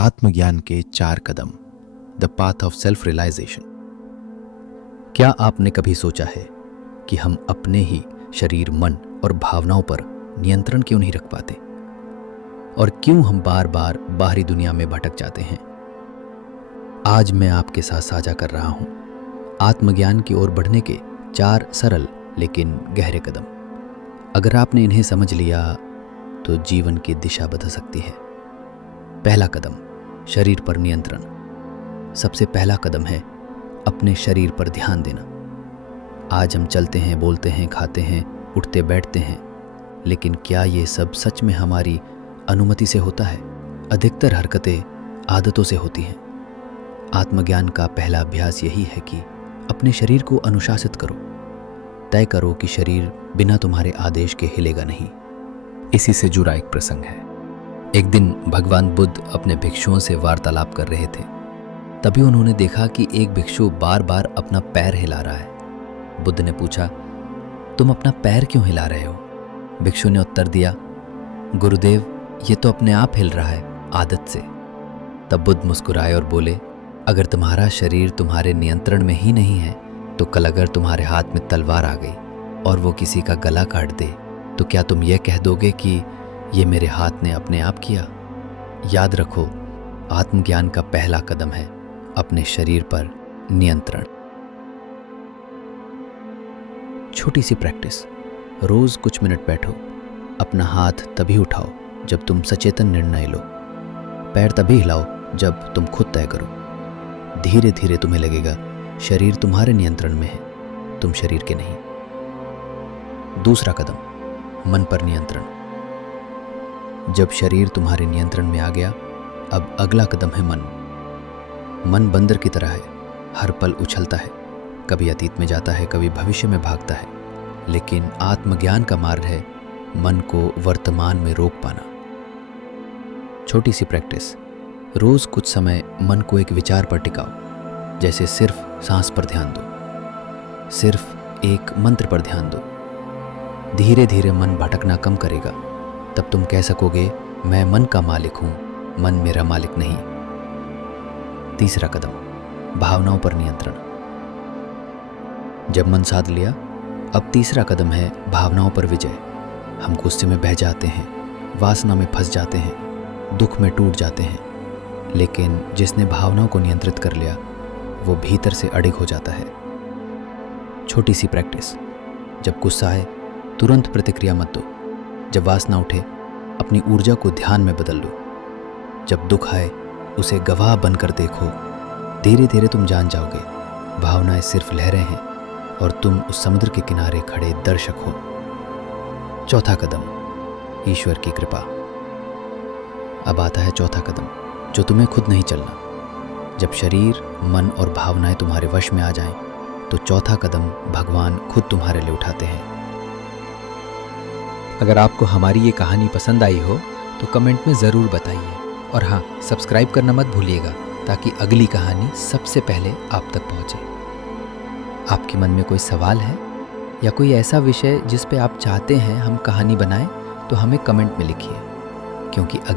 आत्मज्ञान के 4 कदम, the path of self realisation. क्या आपने कभी सोचा है कि हम अपने ही शरीर, मन और भावनाओं पर नियंत्रण क्यों नहीं रख पाते, और क्यों हम बार बार बाहरी दुनिया में भटक जाते हैं? आज मैं आपके साथ साझा कर रहा हूं आत्मज्ञान की ओर बढ़ने के 4 सरल लेकिन गहरे कदम। अगर आपने इन्हें समझ लिया तो जीवन की दिशा बदल सकती है। पहला कदम, शरीर पर नियंत्रण। सबसे पहला कदम है अपने शरीर पर ध्यान देना। आज हम चलते हैं, बोलते हैं, खाते हैं, उठते बैठते हैं, लेकिन क्या ये सब सच में हमारी अनुमति से होता है? अधिकतर हरकतें आदतों से होती हैं। आत्मज्ञान का पहला अभ्यास यही है कि अपने शरीर को अनुशासित करो। तय करो कि शरीर बिना तुम्हारे आदेश के हिलेगा नहीं। इसी से जुड़ा एक प्रसंग है। एक दिन भगवान बुद्ध अपने भिक्षुओं से वार्तालाप कर रहे थे। तभी उन्होंने देखा कि एक भिक्षु बार बार अपना पैर हिला रहा है। बुद्ध ने पूछा, तुम अपना पैर क्यों हिला रहे हो? भिक्षु ने उत्तर दिया, गुरुदेव, ये तो अपने आप हिल रहा है, आदत से। तब बुद्ध मुस्कुराए और बोले, अगर तुम्हारा शरीर तुम्हारे नियंत्रण में ही नहीं है तो कल अगर तुम्हारे हाथ में तलवार आ गई और वो किसी का गला काट दे तो क्या तुम ये कह दोगे कि ये मेरे हाथ ने अपने आप किया? याद रखो, आत्मज्ञान का पहला कदम है अपने शरीर पर नियंत्रण। छोटी सी प्रैक्टिस, रोज कुछ मिनट बैठो। अपना हाथ तभी उठाओ जब तुम सचेतन निर्णय लो। पैर तभी हिलाओ जब तुम खुद तय करो। धीरे धीरे तुम्हें लगेगा शरीर तुम्हारे नियंत्रण में है, तुम शरीर के नहीं। दूसरा कदम, मन पर नियंत्रण। जब शरीर तुम्हारे नियंत्रण में आ गया, अब अगला कदम है मन। मन बंदर की तरह है, हर पल उछलता है, कभी अतीत में जाता है, कभी भविष्य में भागता है। लेकिन आत्मज्ञान का मार्ग है मन को वर्तमान में रोक पाना। छोटी सी प्रैक्टिस, रोज कुछ समय मन को एक विचार पर टिकाओ। जैसे सिर्फ सांस पर ध्यान दो, सिर्फ एक मंत्र पर ध्यान दो। धीरे धीरे मन भटकना कम करेगा। तब तुम कह सकोगे, मैं मन का मालिक हूं, मन मेरा मालिक नहीं। तीसरा कदम, भावनाओं पर नियंत्रण। जब मन साध लिया, अब तीसरा कदम है भावनाओं पर विजय। हम गुस्से में बह जाते हैं, वासना में फंस जाते हैं, दुख में टूट जाते हैं, लेकिन जिसने भावनाओं को नियंत्रित कर लिया वो भीतर से अडिग हो जाता है। छोटी सी प्रैक्टिस, जब गुस्सा आए तुरंत प्रतिक्रिया मत दो। जब वासना उठे अपनी ऊर्जा को ध्यान में बदल लो। जब दुख आए उसे गवाह बनकर देखो। धीरे धीरे तुम जान जाओगे भावनाएं सिर्फ लहरें हैं और तुम उस समुद्र के किनारे खड़े दर्शक हो। चौथा कदम, ईश्वर की कृपा। अब आता है चौथा कदम, जो तुम्हें खुद नहीं चलना। जब शरीर, मन और भावनाएं तुम्हारे वश में आ जाएं, तो चौथा कदम भगवान खुद तुम्हारे लिए उठाते हैं। अगर आपको हमारी ये कहानी पसंद आई हो तो कमेंट में ज़रूर बताइए, और हाँ, सब्सक्राइब करना मत भूलिएगा ताकि अगली कहानी सबसे पहले आप तक पहुँचे। आपके मन में कोई सवाल है या कोई ऐसा विषय जिस पे आप चाहते हैं हम कहानी बनाएं, तो हमें कमेंट में लिखिए, क्योंकि